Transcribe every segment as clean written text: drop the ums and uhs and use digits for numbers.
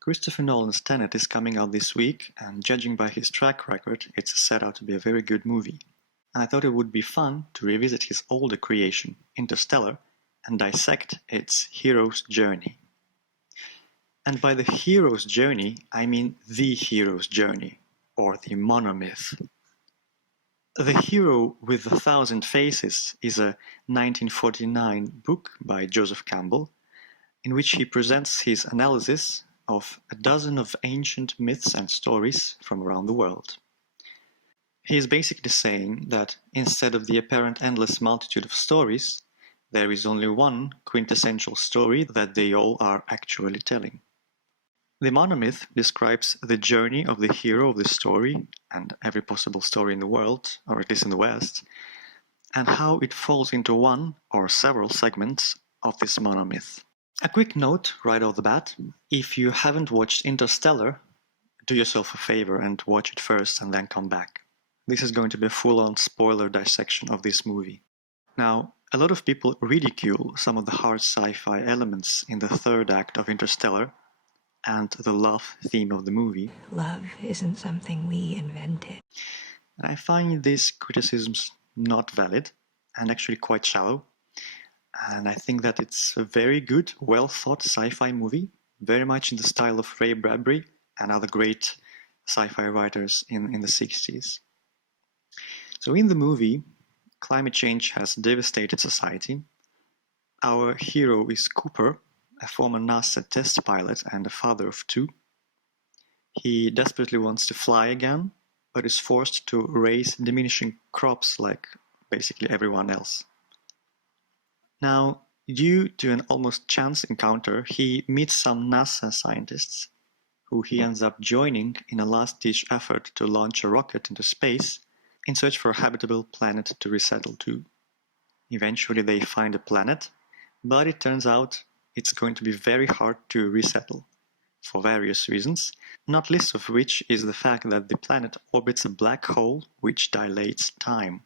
Christopher Nolan's Tenet is coming out this week, and judging by his track record, it's set out to be a very good movie. I thought it would be fun to revisit his older creation, Interstellar, and dissect its hero's journey. And by the hero's journey, I mean the hero's journey, or the monomyth. The Hero with 1,000 Faces is a 1949 book by Joseph Campbell, in which he presents his analysis of a dozen of ancient myths and stories from around the world. He is basically saying that instead of the apparent endless multitude of stories, there is only one quintessential story that they all are actually telling. The monomyth describes the journey of the hero of the story, and every possible story in the world, or at least in the West, and how it falls into one or several segments of this monomyth. A quick note right off the bat: if you haven't watched Interstellar, do yourself a favor and watch it first and then come back. This is going to be a full-on spoiler dissection of this movie. Now, a lot of people ridicule some of the hard sci-fi elements in the third act of Interstellar and the love theme of the movie. Love isn't something we invented. And I find these criticisms not valid and actually quite shallow. And I think that it's a very good, well-thought sci-fi movie, very much in the style of Ray Bradbury and other great sci-fi writers in the 60s. So in the movie, climate change has devastated society. Our hero is Cooper, a former NASA test pilot and a father of two. He desperately wants to fly again, but is forced to raise diminishing crops like basically everyone else. Now, due to an almost chance encounter, he meets some NASA scientists, who he ends up joining in a last-ditch effort to launch a rocket into space in search for a habitable planet to resettle to. Eventually they find a planet, but it turns out it's going to be very hard to resettle, for various reasons, not least of which is the fact that the planet orbits a black hole which dilates time.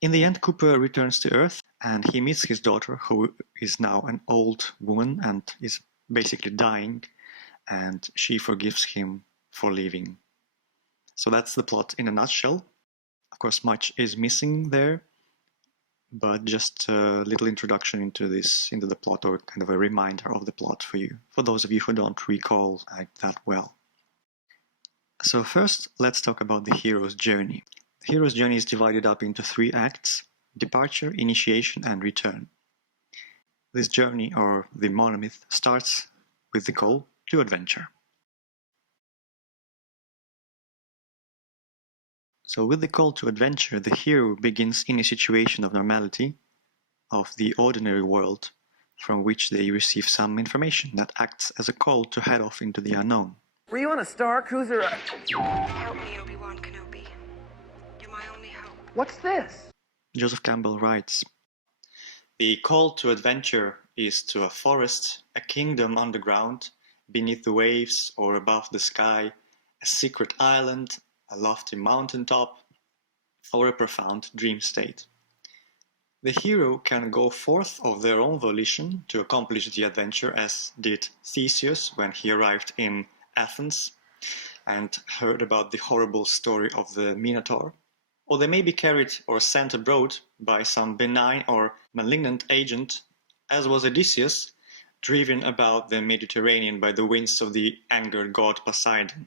In the end, Cooper returns to Earth and he meets his daughter, who is now an old woman and is basically dying, and she forgives him for leaving. So that's the plot in a nutshell. Of course, much is missing there, but just a little introduction into the plot, or kind of a reminder of the plot for you, for those of you who don't recall that well. So first, let's talk about the hero's journey. The hero's journey is divided up into 3 acts: departure, initiation, and return. This journey, or the monomyth, starts with the call to adventure. So with the call to adventure, the hero begins in a situation of normality, of the ordinary world, from which they receive some information that acts as a call to head off into the unknown. Were you on a Star Cruiser? Help me, Obi-Wan Kenobi. You're my only hope. What's this? Joseph Campbell writes, "The call to adventure is to a forest, a kingdom underground, beneath the waves or above the sky, a secret island, a lofty mountaintop, or a profound dream state. The hero can go forth of their own volition to accomplish the adventure, as did Theseus when he arrived in Athens and heard about the horrible story of the Minotaur, or they may be carried or sent abroad by some benign or malignant agent, as was Odysseus, driven about the Mediterranean by the winds of the angered god Poseidon.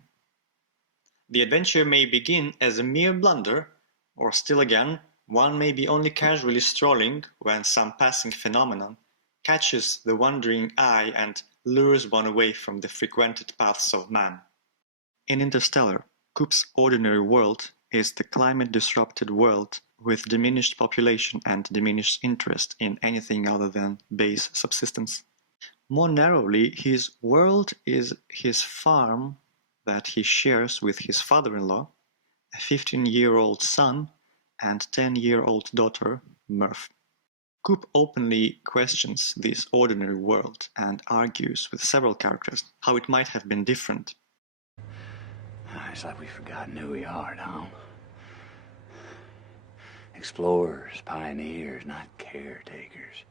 The adventure may begin as a mere blunder, or still again, one may be only casually strolling when some passing phenomenon catches the wandering eye and lures one away from the frequented paths of man." In Interstellar, Coop's ordinary world is the climate-disrupted world with diminished population and diminished interest in anything other than base subsistence. More narrowly, his world is his farm that he shares with his father-in-law, a 15-year-old son, and 10-year-old daughter, Murph. Coop openly questions this ordinary world and argues with several characters how it might have been different. It's like we've forgotten who we are, Tom. Explorers, pioneers, not caretakers.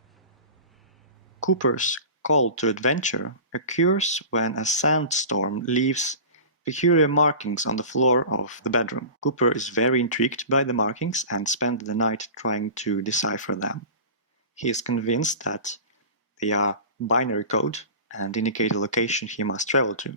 Cooper's call to adventure occurs when a sandstorm leaves peculiar markings on the floor of the bedroom. Cooper is very intrigued by the markings and spends the night trying to decipher them. He is convinced that they are binary code and indicate a location he must travel to.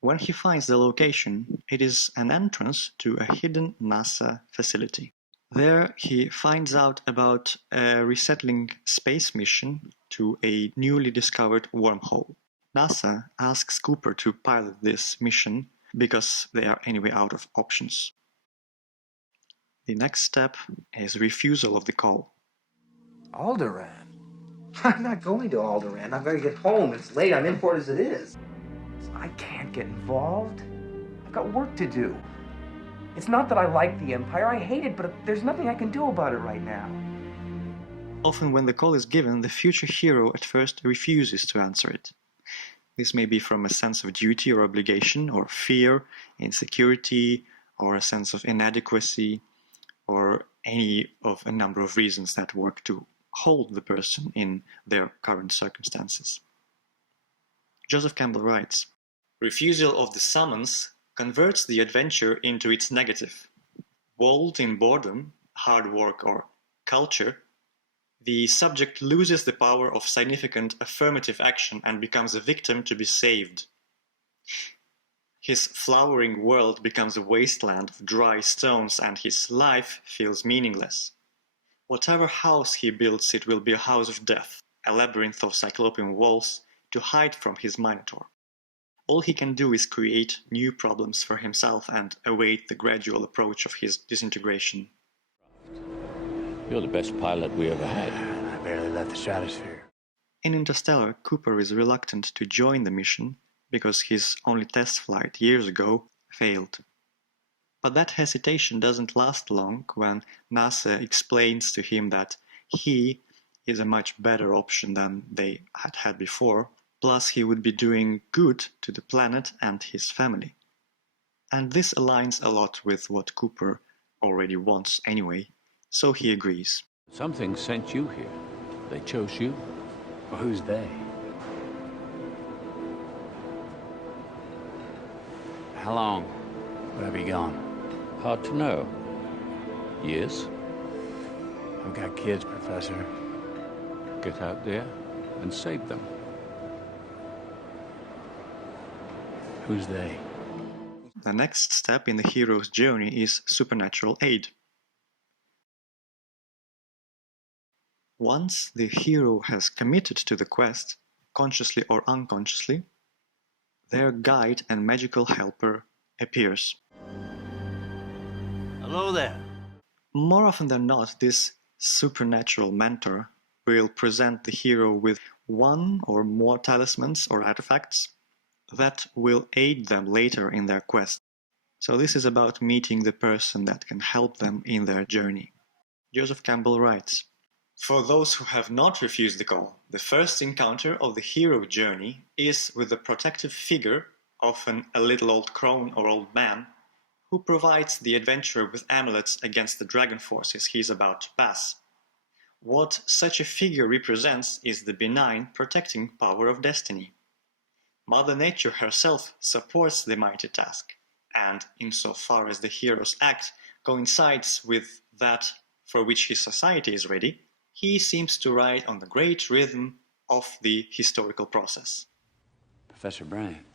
When he finds the location, it is an entrance to a hidden NASA facility. There he finds out about a resettling space mission to a newly discovered wormhole. NASA asks Cooper to pilot this mission because they are anyway out of options. The next step is refusal of the call. Alderaan? I'm not going to Alderaan. I've got to get home. It's late. I'm in port as it is. I can't get involved. I've got work to do. It's not that I like the Empire. I hate it, but there's nothing I can do about it right now. Often when the call is given, the future hero at first refuses to answer it. This may be from a sense of duty or obligation, or fear, insecurity, or a sense of inadequacy, or any of a number of reasons that work to hold the person in their current circumstances. Joseph Campbell writes, "Refusal of the summons converts the adventure into its negative. Walled in boredom, hard work, or culture, the subject loses the power of significant affirmative action and becomes a victim to be saved. His flowering world becomes a wasteland of dry stones and his life feels meaningless. Whatever house he builds, it will be a house of death, a labyrinth of cyclopean walls to hide from his minotaur. All he can do is create new problems for himself and await the gradual approach of his disintegration." You're the best pilot we ever had. I barely left the stratosphere. In Interstellar, Cooper is reluctant to join the mission because his only test flight years ago failed. But that hesitation doesn't last long when NASA explains to him that he is a much better option than they had had before, plus he would be doing good to the planet and his family. And this aligns a lot with what Cooper already wants anyway, so he agrees. Something sent you here. They chose you. Well, who's they? How long? Would I be gone? Hard to know. Years? I've got kids, Professor. Get out there and save them. Who's they? The next step in the hero's journey is supernatural aid. Once the hero has committed to the quest, consciously or unconsciously, their guide and magical helper appears. Hello there. More often than not, this supernatural mentor will present the hero with one or more talismans or artifacts that will aid them later in their quest. So this is about meeting the person that can help them in their journey. Joseph Campbell writes, "For those who have not refused the call, the first encounter of the hero journey is with the protective figure, often a little old crone or old man, who provides the adventurer with amulets against the dragon forces he is about to pass. What such a figure represents is the benign, protecting power of destiny. Mother Nature herself supports the mighty task, and insofar as the hero's act coincides with that for which his society is ready, he seems to ride on the great rhythm of the historical process." Professor Bryant.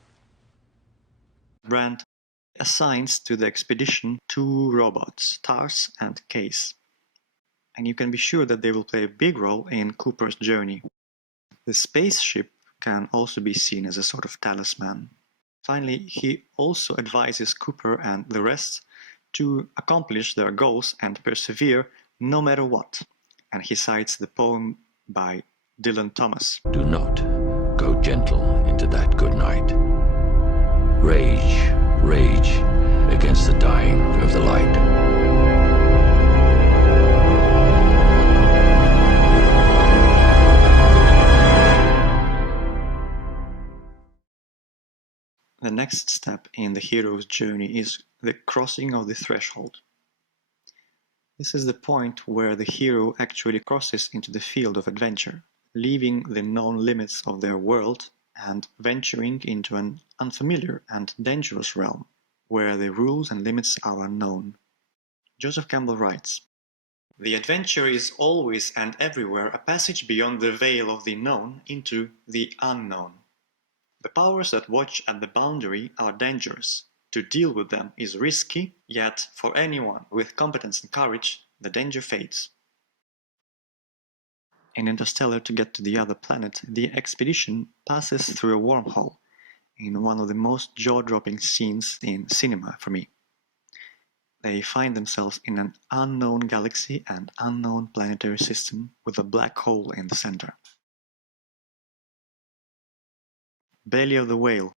Brandt assigns to the expedition 2 robots, Tars and Case, and you can be sure that they will play a big role in Cooper's journey. The spaceship can also be seen as a sort of talisman. Finally, he also advises Cooper and the rest to accomplish their goals and persevere no matter what, and he cites the poem by Dylan Thomas. Do not go gentle into that good night. Rage, rage against the dying of the light. The next step in the hero's journey is the crossing of the threshold. This is the point where the hero actually crosses into the field of adventure, leaving the known limits of their world and venturing into an unfamiliar and dangerous realm, where the rules and limits are unknown. Joseph Campbell writes, "The adventure is always and everywhere a passage beyond the veil of the known into the unknown. The powers that watch at the boundary are dangerous. To deal with them is risky, yet for anyone with competence and courage, the danger fades." In Interstellar, to get to the other planet, the expedition passes through a wormhole in one of the most jaw-dropping scenes in cinema for me. They find themselves in an unknown galaxy and unknown planetary system with a black hole in the center. Belly of the Whale.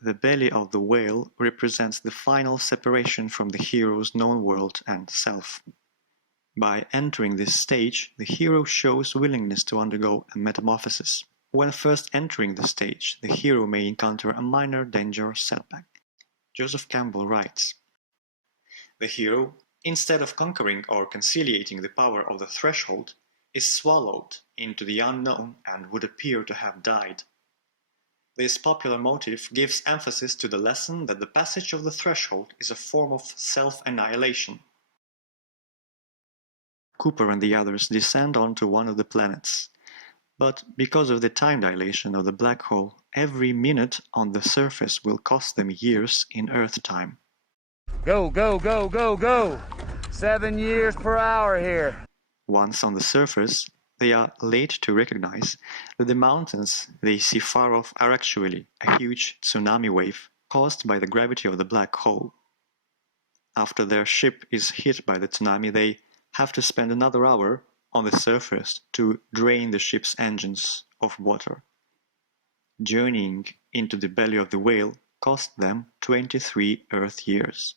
The belly of the whale represents the final separation from the hero's known world and self. By entering this stage, the hero shows willingness to undergo a metamorphosis. When first entering the stage, the hero may encounter a minor danger or setback. Joseph Campbell writes, "The hero, instead of conquering or conciliating the power of the threshold, is swallowed into the unknown and would appear to have died. This popular motif gives emphasis to the lesson that the passage of the threshold is a form of self-annihilation." Cooper and the others descend onto one of the planets, but because of the time dilation of the black hole, every minute on the surface will cost them years in Earth time. Go, go, go, go, go! 7 years per hour here. Once on the surface, they are late to recognize that the mountains they see far off are actually a huge tsunami wave caused by the gravity of the black hole. After their ship is hit by the tsunami, they have to spend another hour on the surface to drain the ship's engines of water. Journeying into the belly of the whale cost them 23 Earth years.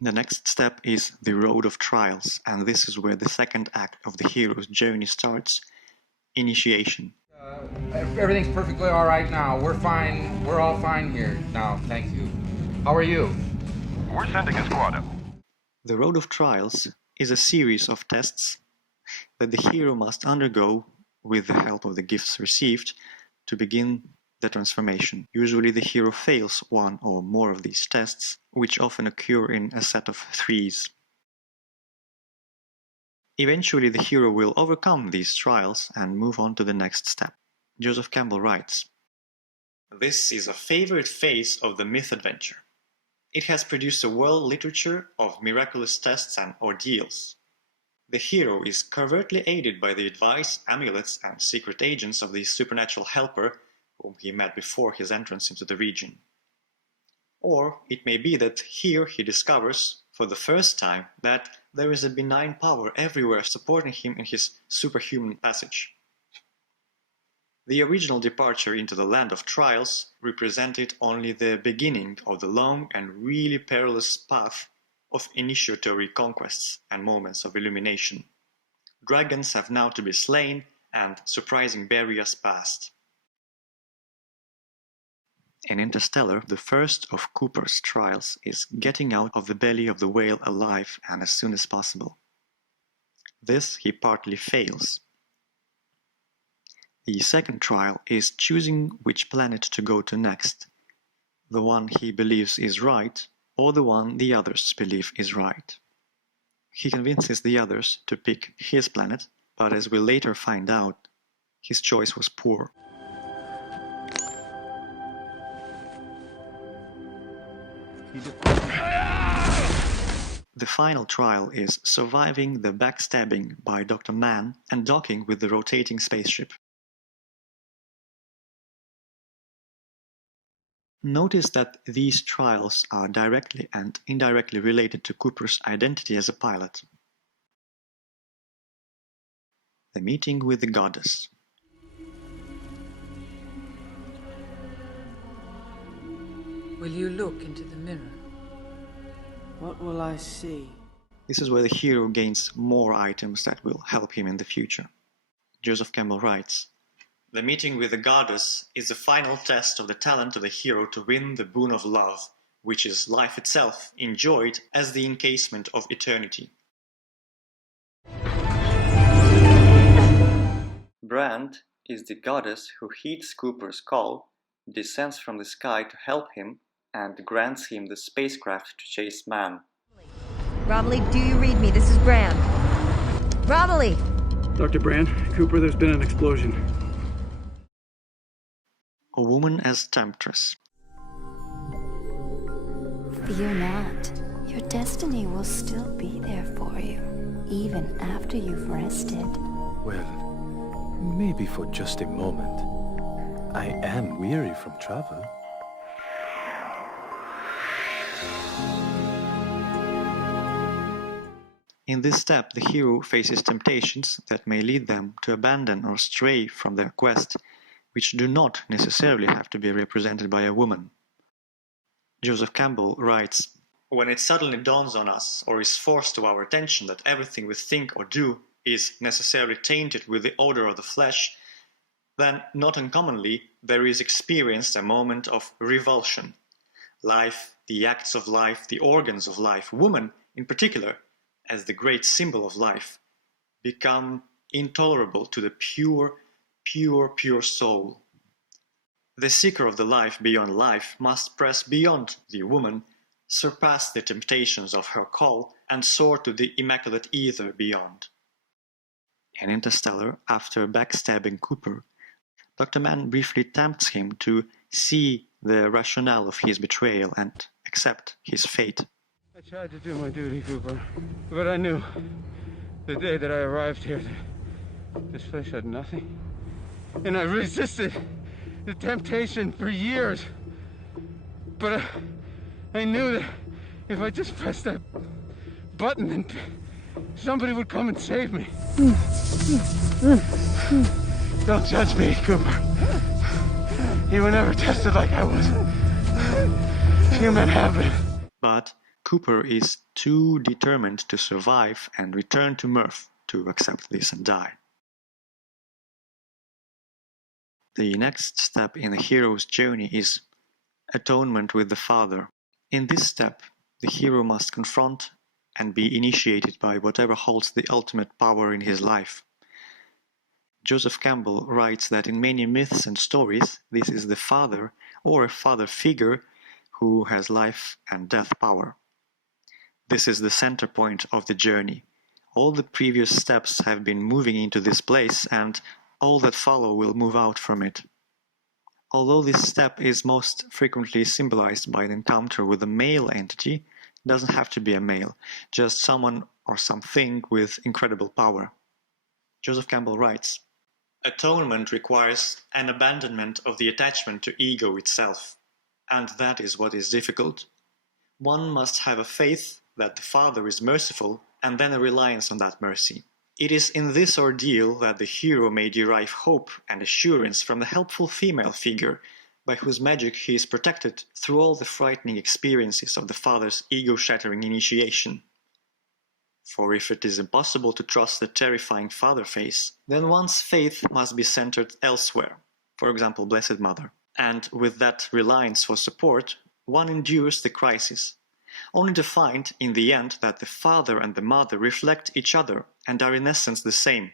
The next step is the road of trials, and this is where the second act of the hero's journey starts: initiation. Everything's perfectly all right now. We're fine. We're all fine here now. Thank you. How are you? We're sending a squad up. The road of trials is a series of tests that the hero must undergo with the help of the gifts received to begin the transformation. Usually the hero fails one or more of these tests, which often occur in a set of threes. Eventually the hero will overcome these trials and move on to the next step. Joseph Campbell writes, "This is a favorite phase of the myth adventure. It has produced a world literature of miraculous tests and ordeals. The hero is covertly aided by the advice, amulets, and secret agents of the supernatural helper whom he met before his entrance into the region. Or it may be that here he discovers, for the first time, that there is a benign power everywhere supporting him in his superhuman passage. The original departure into the land of trials represented only the beginning of the long and really perilous path of initiatory conquests and moments of illumination. Dragons have now to be slain and surprising barriers passed." In Interstellar, the first of Cooper's trials is getting out of the belly of the whale alive and as soon as possible. This he partly fails. The second trial is choosing which planet to go to next, the one he believes is right or the one the others believe is right. He convinces the others to pick his planet, but as we'll later find out, his choice was poor. The final trial is surviving the backstabbing by Dr. Mann and docking with the rotating spaceship. Notice that these trials are directly and indirectly related to Cooper's identity as a pilot. The meeting with the goddess. Will you look into the mirror? What will I see? This is where the hero gains more items that will help him in the future. Joseph Campbell writes, "The meeting with the goddess is the final test of the talent of the hero to win the boon of love, which is life itself enjoyed as the encasement of eternity. Brand is the goddess who heeds Cooper's call, descends from the sky to help him, and grants him the spacecraft to chase man. Romilly, do you read me? This is Brand. Romilly! Dr. Brand, Cooper, there's been an explosion. A woman as temptress. Fear not. Your destiny will still be there for you, even after you've rested. Well, maybe for just a moment. I am weary from travel. In this step, the hero faces temptations that may lead them to abandon or stray from their quest, which do not necessarily have to be represented by a woman. Joseph Campbell writes, "When it suddenly dawns on us or is forced to our attention that everything we think or do is necessarily tainted with the odor of the flesh, then not uncommonly there is experienced a moment of revulsion. Life, the acts of life, the organs of life, woman in particular, as the great symbol of life, become intolerable to the pure soul. The seeker of the life beyond life must press beyond the woman, surpass the temptations of her call, and soar to the immaculate ether beyond." In Interstellar, after backstabbing Cooper, Dr. Mann briefly tempts him to see the rationale of his betrayal and accept his fate. I tried to do my duty, Cooper, but I knew the day that I arrived here that this place had nothing. And I resisted the temptation for years. But I knew that if I just pressed that button, then somebody would come and save me. Don't judge me, Cooper. You were never tested like I was. Few men have been. But Cooper is too determined to survive and return to Mirth to accept this and die. The next step in the hero's journey is atonement with the Father. In this step, the hero must confront and be initiated by whatever holds the ultimate power in his life. Joseph Campbell writes that in many myths and stories, this is the father or a father figure who has life and death power. This is the center point of the journey. All the previous steps have been moving into this place, and all that follow will move out from it. Although this step is most frequently symbolized by an encounter with a male entity, it doesn't have to be a male, just someone or something with incredible power. Joseph Campbell writes, "Atonement requires an abandonment of the attachment to ego itself, and that is what is difficult. One must have a faith that the Father is merciful, and then a reliance on that mercy. It is in this ordeal that the hero may derive hope and assurance from the helpful female figure, by whose magic he is protected through all the frightening experiences of the Father's ego-shattering initiation. For if it is impossible to trust the terrifying Father face, then one's faith must be centered elsewhere, for example, Blessed Mother. And with that reliance for support, one endures the crisis, only to find in the end that the Father and the Mother reflect each other and are in essence the same.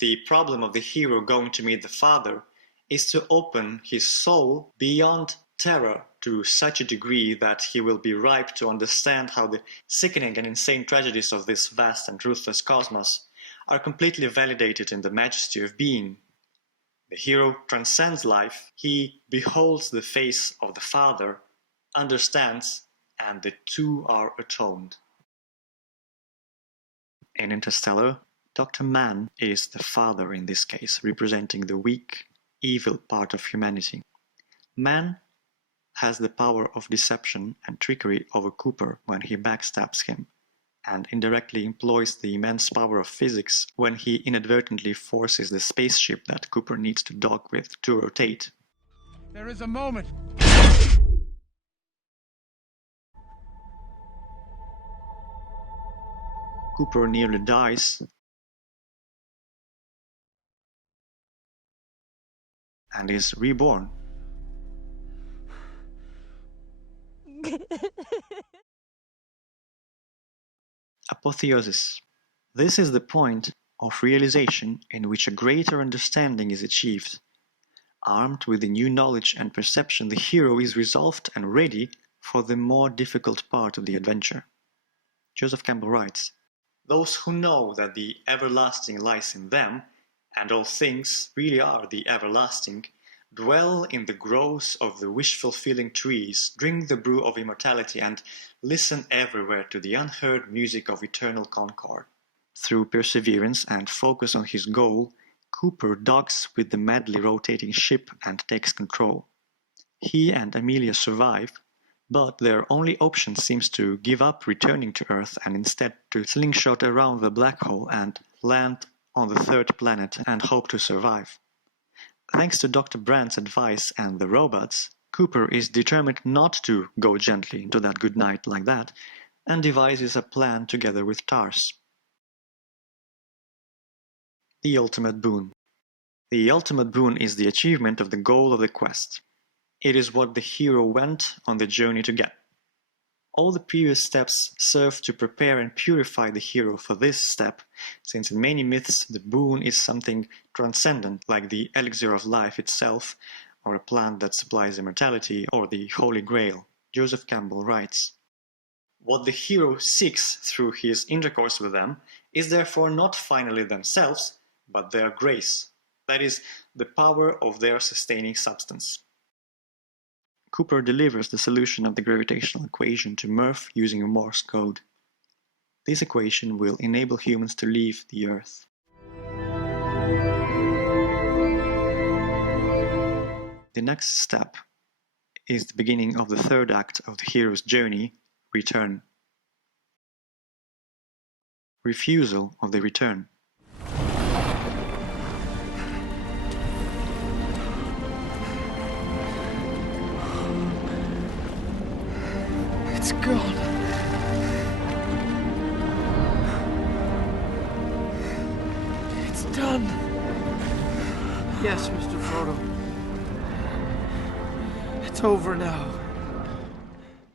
The problem of the hero going to meet the Father is to open his soul beyond terror to such a degree that he will be ripe to understand how the sickening and insane tragedies of this vast and ruthless cosmos are completely validated in the majesty of being. The hero transcends life, he beholds the face of the Father, understands, and the two are atoned." In Interstellar, Dr. Mann is the Father in this case, representing the weak, evil part of humanity. Mann has the power of deception and trickery over Cooper when he backstabs him, and indirectly employs the immense power of physics when he inadvertently forces the spaceship that Cooper needs to dock with to rotate. There is a moment. Cooper nearly dies, and is reborn. Apotheosis. This is the point of realization in which a greater understanding is achieved. Armed with the new knowledge and perception, the hero is resolved and ready for the more difficult part of the adventure. Joseph Campbell writes, "Those who know that the everlasting lies in them, and all things really are the everlasting, dwell in the growths of the wish-fulfilling trees, drink the brew of immortality, and listen everywhere to the unheard music of eternal concord." Through perseverance and focus on his goal, Cooper docks with the madly rotating ship and takes control. He and Amelia survive, but their only option seems to give up returning to Earth and instead to slingshot around the black hole and land on the third planet and hope to survive. Thanks to Dr. Brand's advice and the robots, Cooper is determined not to go gently into that good night like that, and devises a plan together with Tars. The ultimate boon. The ultimate boon is the achievement of the goal of the quest. It is what the hero went on the journey to get. All the previous steps serve to prepare and purify the hero for this step, since in many myths the boon is something transcendent, like the elixir of life itself, or a plant that supplies immortality, or the Holy Grail. Joseph Campbell writes, "What the hero seeks through his intercourse with them is therefore not finally themselves, but their grace, that is, the power of their sustaining substance." Cooper delivers the solution of the gravitational equation to Murph using a Morse code. This equation will enable humans to leave the Earth. The next step is the beginning of the third act of the hero's journey, Return. Refusal of the Return. It's gone. It's done. Yes, Mr. Frodo. It's over now.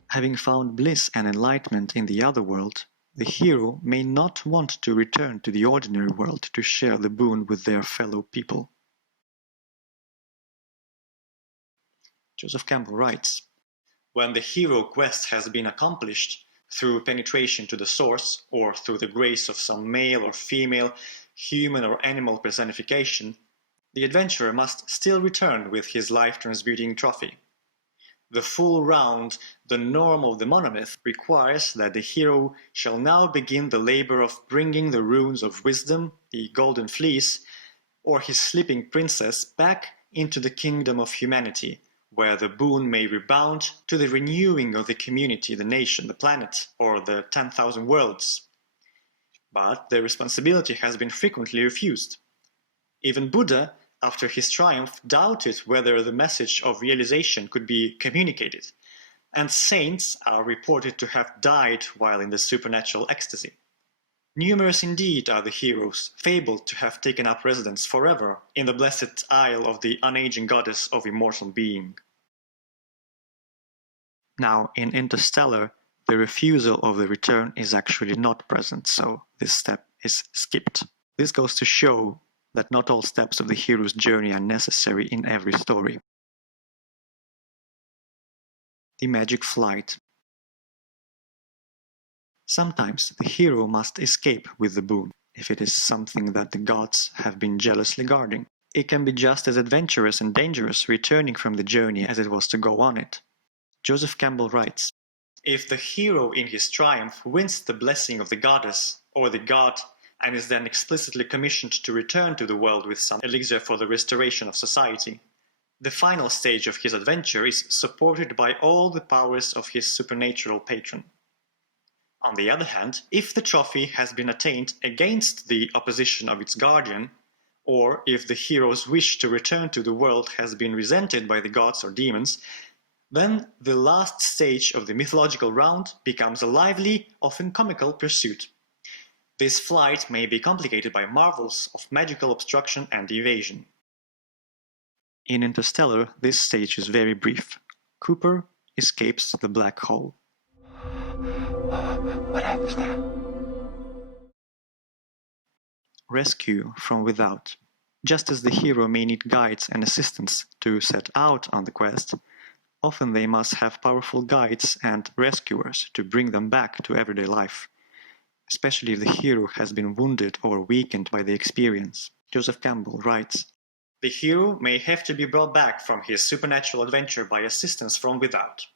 Having found bliss and enlightenment in the other world, the hero may not want to return to the ordinary world to share the boon with their fellow people. Joseph Campbell writes, "When the hero quest has been accomplished through penetration to the source, or through the grace of some male or female, human or animal personification, the adventurer must still return with his life-transmuting trophy. The full round, the norm of the monomyth, requires that the hero shall now begin the labor of bringing the runes of wisdom, the golden fleece, or his sleeping princess back into the kingdom of humanity, where the boon may rebound to the renewing of the community, the nation, the planet, or the 10,000 worlds. But the responsibility has been frequently refused. Even Buddha, after his triumph, doubted whether the message of realization could be communicated, and saints are reported to have died while in the supernatural ecstasy. Numerous indeed are the heroes fabled to have taken up residence forever in the blessed isle of the unaging goddess of immortal being." Now, in Interstellar, the refusal of the return is actually not present, so this step is skipped. This goes to show that not all steps of the hero's journey are necessary in every story. The magic flight. Sometimes the hero must escape with the boon, if it is something that the gods have been jealously guarding. It can be just as adventurous and dangerous returning from the journey as it was to go on it. Joseph Campbell writes, "If the hero in his triumph wins the blessing of the goddess or the god and is then explicitly commissioned to return to the world with some elixir for the restoration of society, the final stage of his adventure is supported by all the powers of his supernatural patron. On the other hand, if the trophy has been attained against the opposition of its guardian, or if the hero's wish to return to the world has been resented by the gods or demons, then the last stage of the mythological round becomes a lively, often comical pursuit. This flight may be complicated by marvels of magical obstruction and evasion." In Interstellar, this stage is very brief. Cooper, escapes the black hole. What happens now? Rescue from without. Just as the hero may need guides and assistants to set out on the quest, often they must have powerful guides and rescuers to bring them back to everyday life, especially if the hero has been wounded or weakened by the experience. Joseph Campbell writes, "The hero may have to be brought back from his supernatural adventure by assistance from without.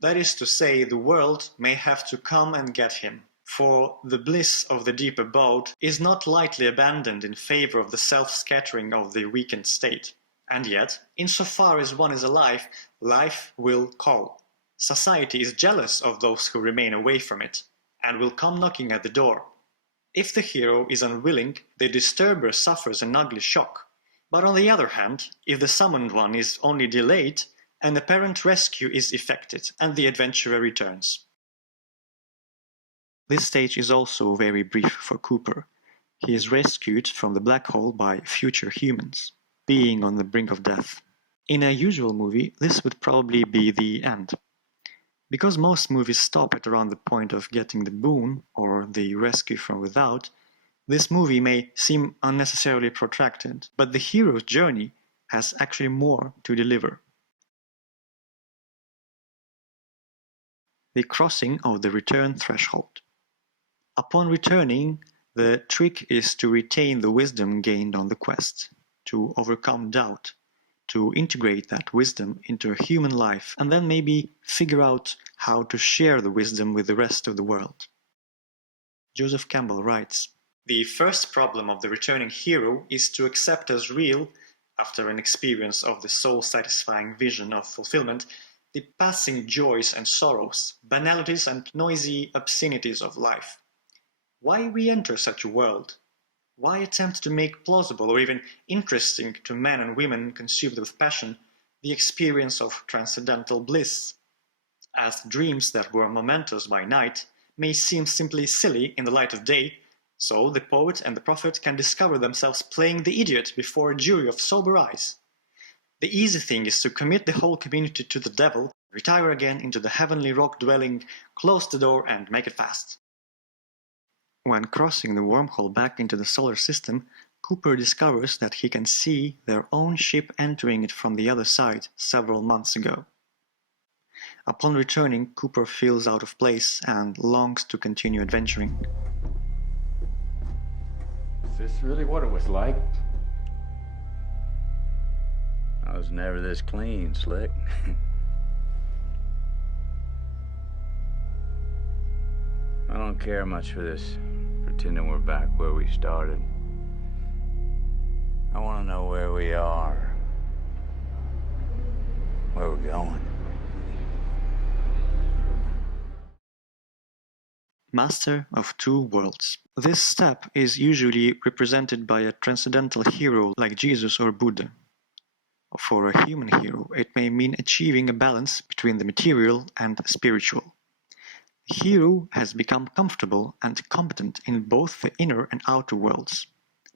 That is to say, the world may have to come and get him, for the bliss of the deep abode is not lightly abandoned in favor of the self-scattering of the weakened state. And yet, insofar as one is alive, life will call. Society is jealous of those who remain away from it, and will come knocking at the door. If the hero is unwilling, the disturber suffers an ugly shock. But on the other hand, if the summoned one is only delayed, an apparent rescue is effected, and the adventurer returns." This stage is also very brief for Cooper. He is rescued from the black hole by future humans, being on the brink of death. In a usual movie, this would probably be the end. Because most movies stop at around the point of getting the boon, or the rescue from without, this movie may seem unnecessarily protracted, but the hero's journey has actually more to deliver. The crossing of the return threshold. Upon returning, the trick is to retain the wisdom gained on the quest, to overcome doubt, to integrate that wisdom into a human life, and then maybe figure out how to share the wisdom with the rest of the world. Joseph Campbell writes, "The first problem of the returning hero is to accept as real, after an experience of the soul-satisfying vision of fulfillment, the passing joys and sorrows, banalities and noisy obscenities of life. Why re-enter such a world? Why attempt to make plausible or even interesting to men and women consumed with passion the experience of transcendental bliss? As dreams that were momentous by night may seem simply silly in the light of day, so the poet and the prophet can discover themselves playing the idiot before a jury of sober eyes. The easy thing is to commit the whole community to the devil, retire again into the heavenly rock dwelling, close the door and make it fast." When crossing the wormhole back into the solar system, Cooper discovers that he can see their own ship entering it from the other side several months ago. Upon returning, Cooper feels out of place and longs to continue adventuring. Is this really what it was like? I was never this clean, Slick. I don't care much for this, pretending we're back where we started. I want to know where we are, where we're going. Master of two worlds. This step is usually represented by a transcendental hero like Jesus or Buddha. For a human hero, it may mean achieving a balance between the material and the spiritual. The hero has become comfortable and competent in both the inner and outer worlds,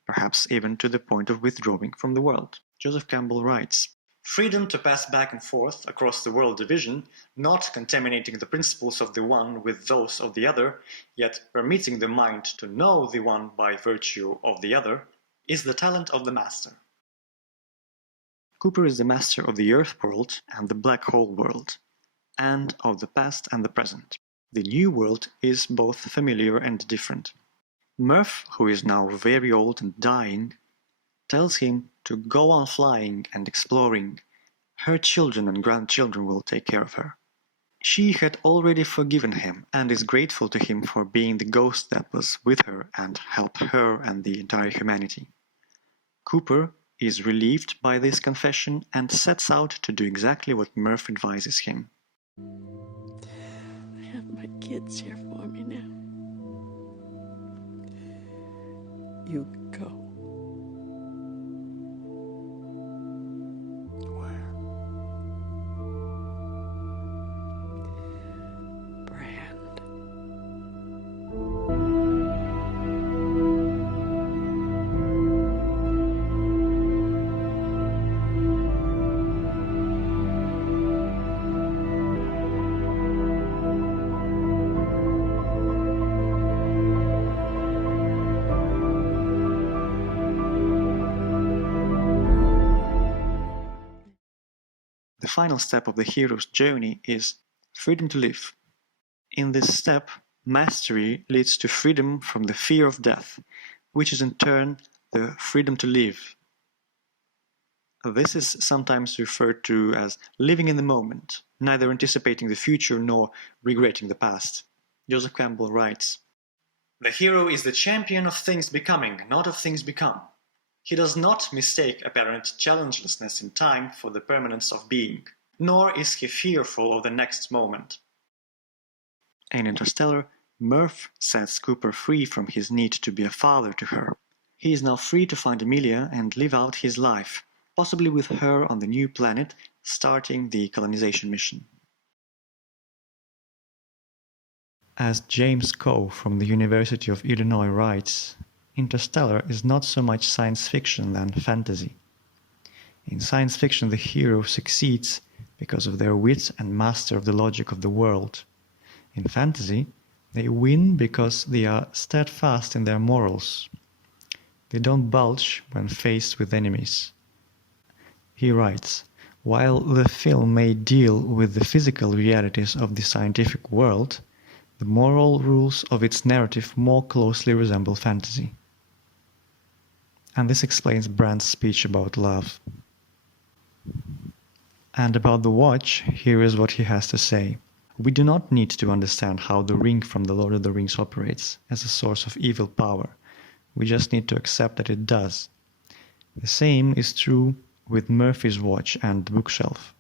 perhaps even to the point of withdrawing from the world. Joseph Campbell writes, "Freedom to pass back and forth across the world division, not contaminating the principles of the one with those of the other, yet permitting the mind to know the one by virtue of the other, is the talent of the master." Cooper is the master of the Earth world and the black hole world, and of the past and the present. The new world is both familiar and different. Murph, who is now very old and dying, tells him to go on flying and exploring. Her children and grandchildren will take care of her. She had already forgiven him and is grateful to him for being the ghost that was with her and helped her and the entire humanity. Cooper is relieved by this confession and sets out to do exactly what Murph advises him. I have my kids here for me now. You go. Where? Brand. the final step of the hero's journey is freedom to live. In this step, mastery leads to freedom from the fear of death, which is in turn the freedom to live. This is sometimes referred to as living in the moment, neither anticipating the future nor regretting the past. Joseph Campbell writes, "The hero is the champion of things becoming, not of things become. He does not mistake apparent changelessness in time for the permanence of being, nor is he fearful of the next moment." In Interstellar, Murph sets Cooper free from his need to be a father to her. He is now free to find Amelia and live out his life, possibly with her on the new planet, starting the colonization mission. As James Coe from the University of Illinois writes, Interstellar is not so much science fiction than fantasy. In science fiction, the hero succeeds because of their wit and master of the logic of the world. In fantasy, they win because they are steadfast in their morals. They don't bulge when faced with enemies. He writes, "While the film may deal with the physical realities of the scientific world, the moral rules of its narrative more closely resemble fantasy." And this explains Brand's speech about love. And about the watch, here is what he has to say. "We do not need to understand how the ring from the Lord of the Rings operates as a source of evil power. We just need to accept that it does. The same is true with Murphy's watch and the bookshelf.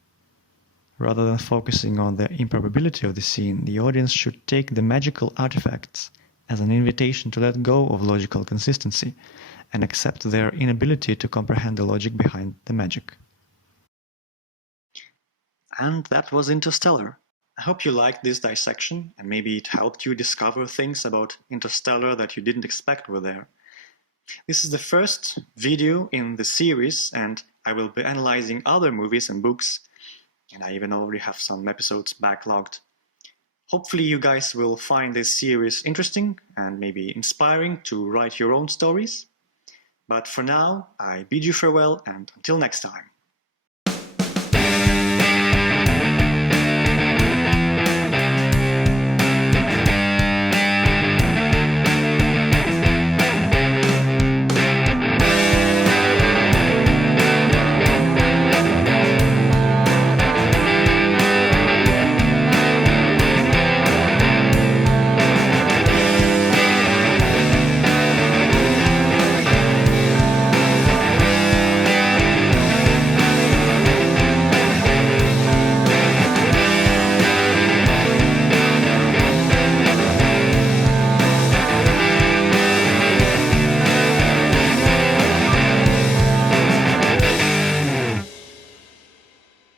Rather than focusing on the improbability of the scene, the audience should take the magical artifacts as an invitation to let go of logical consistency and accept their inability to comprehend the logic behind the magic." And that was Interstellar. I hope you liked this dissection and maybe it helped you discover things about Interstellar that you didn't expect were there. This is the first video in the series, and I will be analyzing other movies and books, and I even already have some episodes backlogged. Hopefully you guys will find this series interesting and maybe inspiring to write your own stories. But for now, I bid you farewell and until next time.